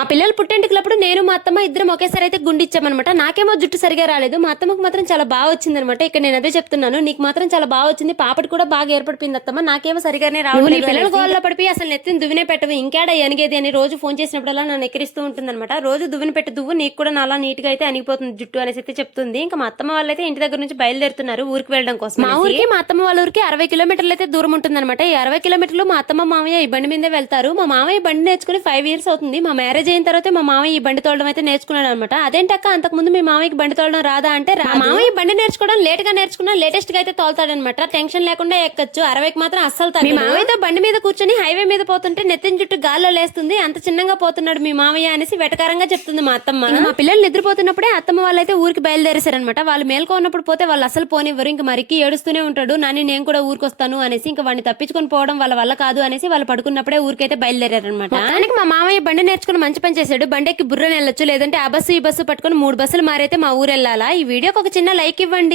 మా పిల్లలు పుట్టెంటుకులప్పుడు నేను మా అత్తమ్మ ఇద్దరం ఒకేసారి అయితే గుండి ఇచ్చామన్నమాట నాకేమో జుట్టు సరిగా రాలేదు. మా అత్తమ్మకు మాత్రం చాలా బాగా వచ్చిందనమాట ఇక్కడ నేను అదే చెప్తున్నాను. నీకు మాత్రం చాలా బాగా వచ్చింది. పాపటి కూడా బాగా ఏర్పడిపోయింది అత్తమ్మ. నాకేమో సరిగానే రావు నీ పిల్లలు గోల్లో పడిపోయి అసలు నెత్తిని దువ్వినే పెట్టవు. ఇంకేడా ఎనిగేది అని రోజు ఫోన్ చేసినప్పుడల్లా నన్ను ఎక్కిరిస్తూ ఉంటుందన్నమాట. రోజు దువ్విని పెట్టి దువ్వు. నీకు కూడా నాలా నీట్గా అయితే అనిగిపోతుంది జుట్టు అనేసి అయితే చెప్తుంది. ఇంకా మా అత్తమ్మ వాళ్ళైతే ఇంటి దగ్గర నుంచి బయలుదేరుతున్నారు ఊరికి వెళ్ళడం కోసం మా ఊరికి మా అత్తమ్మ వాళ్ళ ఊరికి అరవై కిలోమీటర్లు అయితే దూరం ఉంటుందన్నమాట. ఈ అరవై కిలోమీటర్లు మా అత్తమ్మ మామయ్య ఈ బండి మీదే వెళ్తారు. మా మామయ్య బండి నేర్చుకుని ఫైవ్ ఇయర్స్ అవుతుంది. మా మ్యారేజ్ అయిన తర్వాత మా మామయ్య ఈ బండి తోలడం అయితే నేర్చుకున్నాడు అనమాట అదేంటక్క అంతకు ముందు మీ మామయ్యకి బండి తోలడం రాదా అంటే రా మామయ్య బండి నేర్చుకోవడం లేట్గా నేర్చుకున్నా లేటెస్ట్గా అయితే తోలుతాడనమాట. టెన్షన్ లేకుండా ఎక్కచ్చు. అరవైకి మాత్రం అస్సలు. మీ మామయ్యతో బండి మీద కూర్చొని హైవే మీద పోతుంటే నెత్తిన చుట్టూ గాల్లో లేస్తుంది. అంత చిన్నగా పోతున్నాడు మీ మామయ్య అనేసి వెటకారంగా చెప్తుంది మా అత్తమ్మ. మా పిల్లలు నిద్రపోతున్నప్పుడే అత్తమ్మ వాళ్ళైతే ఊరికి బయలుదేరేశారనమాట. వాళ్ళు మేల్కో ఉన్నప్పుడు పోతే వాళ్ళు అసలు పోనివ్వరు. ఇంకా మరికి ఏడుస్తూనే ఉంటాడు. నాని నేను కూడా ఊరికి వస్తాను అనేసి ఇంకా వాడిని తప్పించుకొని పోవడం వాళ్ళ వల్ల కాదు అనేసి వాళ్ళు పడుకున్నప్పుడే ఊరికైతే బయలుదేరారనమాట. దానికి మా మామయ్య బండి నేర్చుకుని మంచి పని చేశాడు? బండెక్కి బుర్రని వెళ్ళొచ్చు లేదంటే ఆ బస్సు ఈ బస్సు పట్టుకొని మూడు బస్సులు మారైతే మా ఊరు వెళ్ళాలా? ఈ వీడియోకి ఒక చిన్న లైక్ ఇవ్వండి.